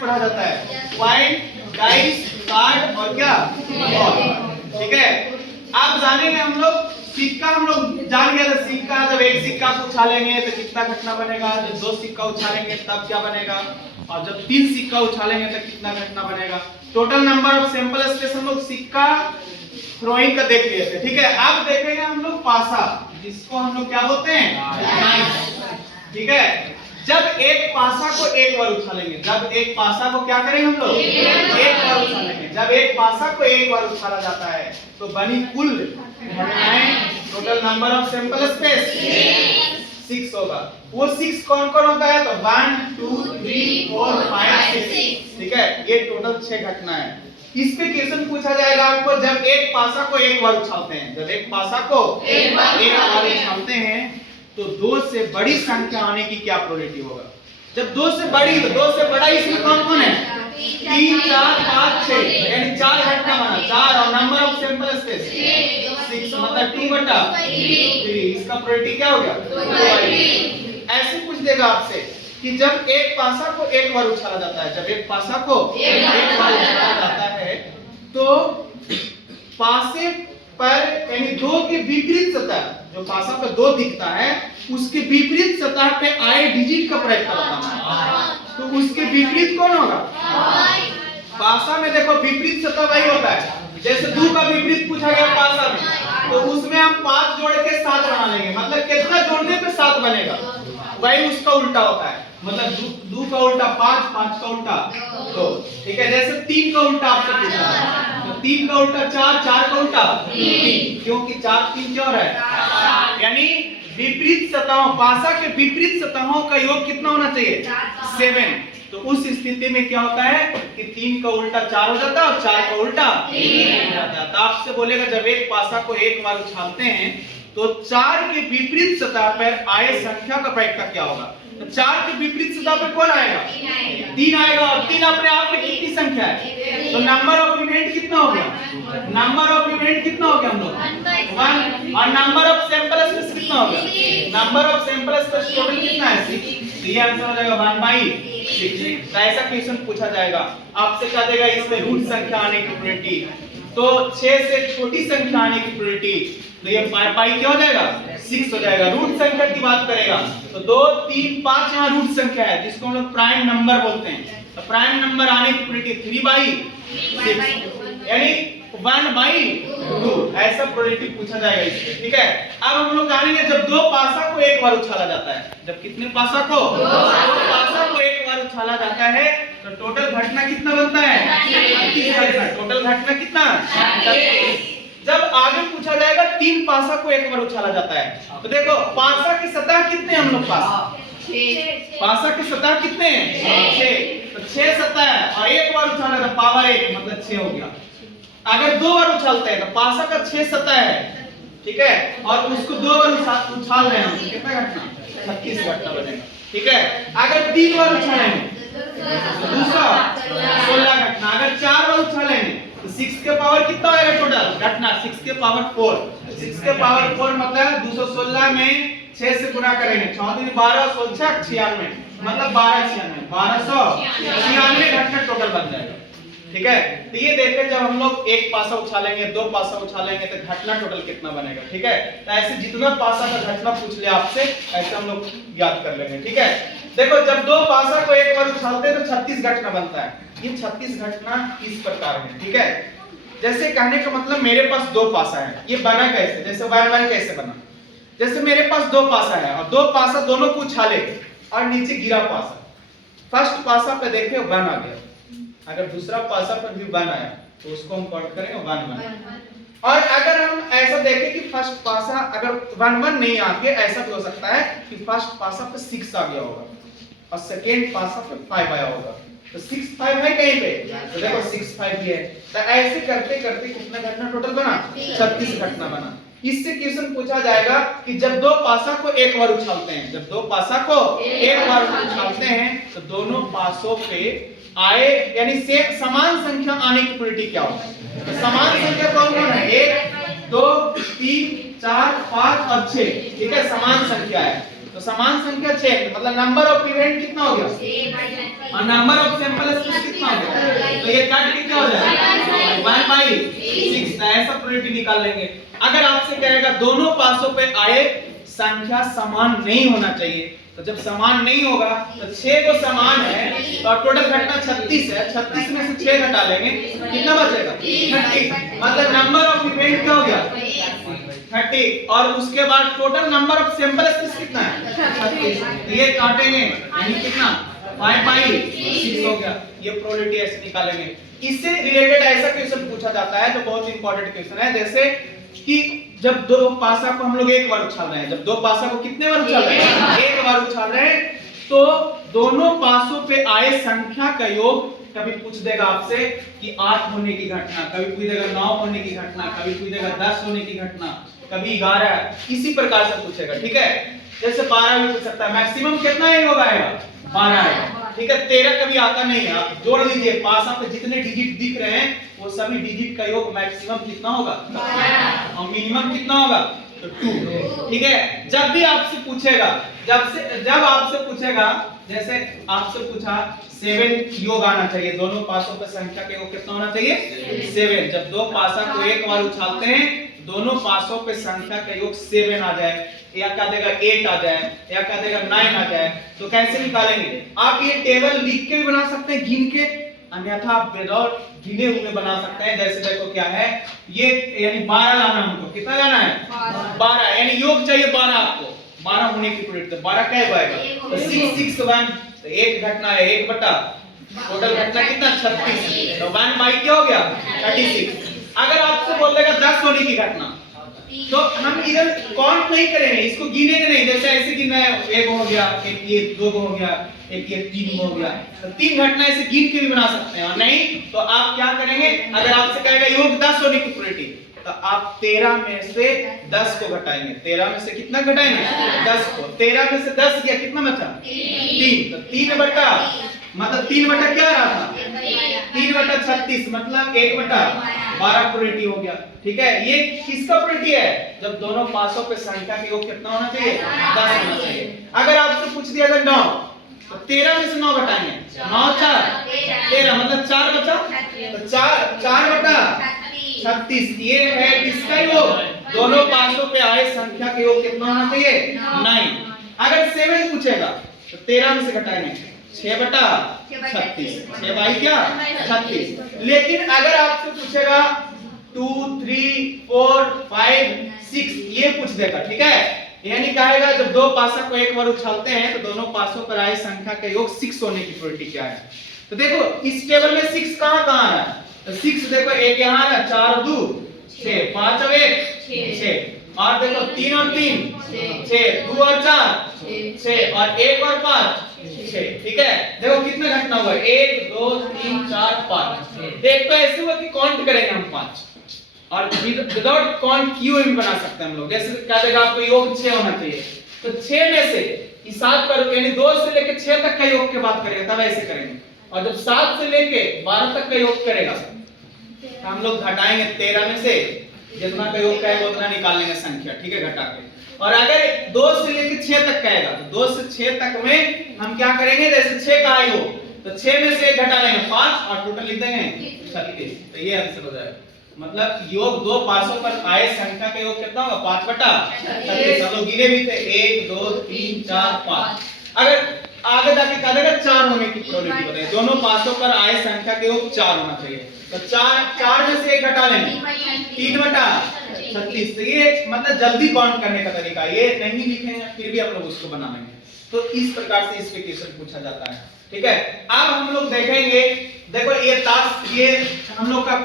में पढ़ा जाता है, कॉइन, डाइस, कार्ड और क्या बॉल। ठीक है, आप जानेंगे हम लोग सिक्का, हम लोग जान गए थे सिक्का, जब एक सिक्का को उछालेंगे तो कितना घटना बनेगा, जब दो सिक्का उछालेंगे तब क्या बनेगा, और जब तीन सिक्का उछालेंगे तो कितना घटना बनेगा। Total number of sample space हम लोग सिक्का थ्रोइंग का देख लिए थे। ठीक है, अब देखेंगे हम लोग पासा, जिसको हम लोग क्या बोलते हैं, ठीक है। जब एक पासा को एक बार उछालेंगे, जब एक पासा को क्या करेंगे हम लोग एक बार उछालेंगे, जब एक पासा को एक बार उछाला जाता है तो बनी कुल घटनाएं, total number of sample space 6 होगा। वो 6 कौन कौन होता है, तो 1 2 3 4 5 6। ठीक है, ये टोटल 6 घटना है। इस पे क्वेश्चन पूछा जाएगा आपको, जब एक पासा को एक बार उछालते हैं, जब एक पासा को एक बार उछालते हैं तो दो से बड़ी संख्या आने की क्या प्रोबेबिलिटी होगा। जब दो से बड़ी, तो दो से बड़ा इसमें कौन कौन है, 3 4 5 6, यानी 4 घटना बना, 4 और नंबर ऑफ सैंपल स्पेस 6 मतलब 2/3। इसका प्रोबेबिलिटी क्या हो गया, 2/3। ऐसे पूछ देगा आपसे कि जब एक पासा को एक बार उछाला जाता है, जब एक पासा को एक बार उछाला जाता है तो पासे पर यानी दो के विपरीत सतह, जो पासा पर दो दिखता है उसके विपरीत सतह पे आए डिजिट का प्रयोग बताना है। तो उसके विपरीत कौन होगा, पासा में देखो विपरीत सतह वही होता है, जैसे 2 का विपरीत पूछा गया पासा में, तो उसमें हम 5 जोड़ के 7 बना लेंगे, मतलब कितना जोड़ने पे 7 बनेगा, वही उसका उल्टा होता है, मतलब 2 का उल्टा 5, 5 का उल्टा 2। ठीक है, जैसे 3 का उल्टा आपसे पूछा है, तो 3 का उल्टा 4, 4 का उल्टा 3, क्योंकि 4 3 4 है, यानी विपरीत सतहों, पासा के विपरीत सतहों का योग कितना होना चाहिए, 7। तो उस स्थिति में क्या होता है कि 3 का उल्टा 4 हो जाता है और 4 का उल्टा 3 हो जाता है। तो आपसे बोलेगा जब एक पासा को एक बार उछालते हैं तो 4 के विपरीत सतह पर आए संख्या का प्रयोग क्या होगा। तो 4 के विपरीत सतह पर कौन आएगा, 3 आएगा, और 3 अपने आप में कितनी संख्या है, तो नंबर ऑफ इवेंट कितना हो गया, नंबर ऑफ इवेंट कितना हो गया हम लोग 1, और नंबर ऑफ सैंपल स्पेस कितना हो गया, number of sample space total कितना है 6। तो ये आंसर हो जाएगा 1/6। ऐसा क्वेश्चन पूछा जाएगा आपसे, क्या देगा इसमें रूट संख्या आने की प्रोबेबिलिटी, तो 6 से छोटी संख्या आने की प्रोबेबिलिटी, तो ये पाई क्या हो जाएगा 6 हो जाएगा। रूट संख्या की बात करेगा तो 2 3 5 यहाँ रूट संख्या है जिसको हम लोग प्राइम नंबर बोलते हैं, तो प्राइम नंबर आने की प्रोबेबिलिटी 3/6 यानी 1/2, ऐसा प्रोबेबिलिटी पूछा जाएगा इससे। ठीक है, अब हम लोग जानेंगे जब दो पासा को एक बार उछाला जाता है, जब कितने पासा को, दो पासा को एक बार उछाला जाता है तो टोटल घटना कितना बनता है, 36 घटना। टोटल घटना कितना, 36। जब आगे पूछा जाएगा 3 पासा को एक बार उछाला जाता है, तो देखो पासा की सतह कितने हम लोग पास, पासा की सतह कितने हैं 6, तो 6 सतह है और एक बार उछाला तो पावर 1 मतलब 6 हो गया। अगर 2 बार उछालते हैं तो पासा का 6 सतह है, ठीक है, और उसको 2 बार उछाल रहे हैं तो कितना घटना, 36 घटना बनेगा। ठीक है, अगर 3 बार उछालेंगे तो दूसरा 16 घटना, अगर 4 बार उछालेंगे तो 6 के पावर कितना होगा टोटल घटना, 6 के पावर 4। 6 के पावर 4 मतलब 216 में 6 से गुणा करेंगे, 6 दूनी 12, 16 96 मतलब 1296 घटना टोटल बन जाएगा। ठीक है, तो ये देखें जब हम लोग एक पासा उछालेंगे, 2 पासा उछालेंगे तो घटना टोटल कितना बनेगा। ठीक है, तो ऐसे जितना पासा का घटना पूछ ले आपसे ऐसे हम लोग याद कर लेंगे। ठीक है, देखो जब 2 पासा को एक बार उछालते हैं तो 36 घटना बनता है। ये 36 घटना इस प्रकार है। ठीक है, जैसे कहने का मतलब मेरे पास 2 पासा है, ये बना कैसे, जैसे 1 कैसे बना, जैसे मेरे पास 2 पासा है और 2 पासा दोनों को उछाले और नीचे गिरा पासा, फर्स्ट पासा पे देखे 1 आ गया, अगर दूसरा पासा पर भी 1 आया तो उसको हम काउंट करेंगे 1 1। और अगर हम ऐसा देखें कि फर्स्ट पासा अगर 1 1 नहीं आके ऐसा भी हो सकता है कि फर्स्ट पासा पे 6 आ गया होगा और सेकेंड पासा पे 5 आया होगा, तो 6 5 है कहीं पे, तो देखो 6 5 भी है। तो ऐसे करते करते कितना घटना टोटल बना, 36 घटना बना। इससे क्वेश्चन पूछा जाएगा कि जब 2 पासा को एक बार उछालते हैं, जब 2 पासा को एक बार उछालते हैं तो दोनों पासों पे आए यानी से समान संख्या आने की प्रोबेबिलिटी क्या होगी। तो समान संख्या कौन कौन है, 1 2 3 4 5 और 6। ठीक है, समान संख्या है। तो समान संख्या 6 मतलब नंबर ऑफ इवेंट कितना हो गया और नंबर ऑफ सैंपल कितना हो गया, तो ये काट के क्या हो जाएगा 1/6। ऐसा प्रोबेबिलिटी निकाल लेंगे। अगर आपसे कहेगा दोनों पासों पे आए संख्या समान नहीं होना चाहिए, तो जब समान नहीं होगा तो 6 को समान है तो टोटल घटना 36 है, 36 में से 6 घटा लेंगे कितना बचेगा 30, मतलब नंबर ऑफ इवेंट क्या हो गया 30 और उसके बाद टोटल नंबर ऑफ सैंपल कितना है 36, ये काटेंगे यानी कितना 5/6 हो गया। ये प्रोबेबिलिटी ऐसे निकालेंगे। इससे रिलेटेड ऐसा क्वेश्चन पूछा जाता है जो बहुत इंपॉर्टेंट क्वेश्चन है, जैसे कि जब दो पासा को हम लोग एक बार उछाल रहे हैं, जब दो पासा को कितने बार उछाल रहे हैं एक बार उछाल रहे हैं, तो दोनों पासों पे आए संख्या का योग कभी पूछ देगा आपसे कि 8 होने की घटना, कभी पूछ देगा 9 होने की घटना, कभी पूछ देगा 10 होने की घटना, कभी 11, इसी प्रकार से पूछेगा। ठीक है, जैसे 12 भी पूछ सकता है। मैक्सिमम कितना ही होगा 12 है। ठीक है, 13 कभी आता नहीं है। आप जोड़ लीजिए पासा पे जितने डिजिट दिख रहे हैं वो सभी डिजिट का योग मैक्सिमम कितना होगा 12 और मिनिमम कितना होगा तो 2। ठीक है, जब भी आपसे पूछेगा जब आपसे पूछेगा, जैसे आपसे पूछा 7 योग आना चाहिए, दोनों पासों पे संख्या का योग कितना होना चाहिए 7। जब दो पासा को एक बार उछालते हैं दोनों पासों पे संख्या का योग 7 आ जाए या क्या देगा 8 आ जाए या क्या देगा 9 आ जाए, तो कैसे निकालेंगे? आप ये टेबल लिख के भी बना सकते हैं गिन के, अन्यथा आप विदाउट गिने हुए बना सकते हैं। जैसे देखो क्या है ये, यानी 12 लाना हमको, कितना लाना है 12, यानी योग चाहिए 12 आपको, 12 होने की प्रोबेबिलिटी। 12 क्या आएगा तो 6 6 1, तो एक घटना है 1 बटा टोटल घटना कितना 36, तो 1/, क्या हो गया 36। अगर आपसे बोल देगा 10 होने की घटना, तो हम इधर काउंट नहीं करेंगे, इसको गिनेंगे नहीं। जैसे ऐसे गिनना है, एक हो गया, एक ये 2 हो गया, एक ये 3 हो गया, तो 3 घटना ऐसे गिन के भी बना सकते हैं। और नहीं तो आप क्या करेंगे, अगर आपसे कहेगा योग 10 होने की प्रोबेबिलिटी, तो आप 13 में से 10 को घटाएंगे। 13 में से कितना घटाएंगे 10 को, 13 में से 10 गया कितना बचा 3, तो 3 बटा मतलब 3 बटा क्या रहा था 3 बटा 36, मतलब 1 बटा 12 प्रोबेबिलिटी हो गया। ठीक है, ये किसका प्रोबेबिलिटी है? जब दोनों पासों पे संख्या का योग कितना होना चाहिए 10 होना चाहिए। अगर आपसे पूछ दिया अगर 9, तो 13 में से 9 घटाएंगे, 9 4 13, मतलब 4 बचा, तो 4 बटा 36, ये है किसका योग? दोनों पासों पे आए संख्या का योग कितना होना चाहिए 9। अगर 7 पूछेगा तो 13 में से घटाएंगे 6 बटा 36, 6 बाई क्या 36। लेकिन अगर आपसे पूछेगा 2 3 4 5 6, ये पूछ देगा। ठीक है, यानी कहेगा जब दो पासा को एक बार उछालते हैं तो दोनों पासों पर आए संख्या का योग 6 होने की प्रोबेबिलिटी क्या है? तो देखो इस टेबल में 6 कहां आ रहा है, तो 6 देखो एक यहां है, 4 और 2 6, 5 और 1 6, और देखो 3 और 3 6, 2 और 4 6, और 1 और 5 6। ठीक है, देखो कितना घटना हुआ 1 2 3 4 5। देख तो ऐसे हुआ कि काउंट करेंगे हम 5, और विदाउट काउंट किए हुए भी बना सकते हैं हम लोग। जैसे क्या देगा आपको योग 6 होना चाहिए, तो 6 में से 7 पर यानी 2 से लेकर 6 तक का योग की बात करेंगे तब ऐसे करेंगे, और जब 7 से लेके 12 तक का योग करेगा तो हम लोग घटाएंगे 13 में से जितना का योग कहेगा उतना निकाल लेंगे संख्या। ठीक है, घटा के। और अगर 2 से लेकर 6 तक कहेगा तो 2 से 6 तक में हम क्या करेंगे, जैसे 6 का योग तो 6 में से 1 घटा लेंगे 5 और टोटल लिख देंगे 36। तो ये आंसर हो जाएगा। मतलब योग दो पासों पर आए संख्या का योग कितना होगा 5 बटा 36। हम लोग गिने भी थे 1 2 3 4 5। अगर आगे जाके क्या देगा 4 होने की प्रोबेबिलिटी बताइए, दोनों पासों पर आए संख्या के योग 4 होना चाहिए, तो 4 में से 1 घटा लेंगे 3 बटा 36। तो ये मतलब जल्दी काउंट करने का तरीका, ये नहीं लिखेंगे फिर भी आप लोग उसको बना लेंगे। तो इस प्रकार से इस पे क्वेश्चन पूछा जाता है। ठीक है, अब हम लोग देखेंगे, देखो ये टास्क ये हम लोग का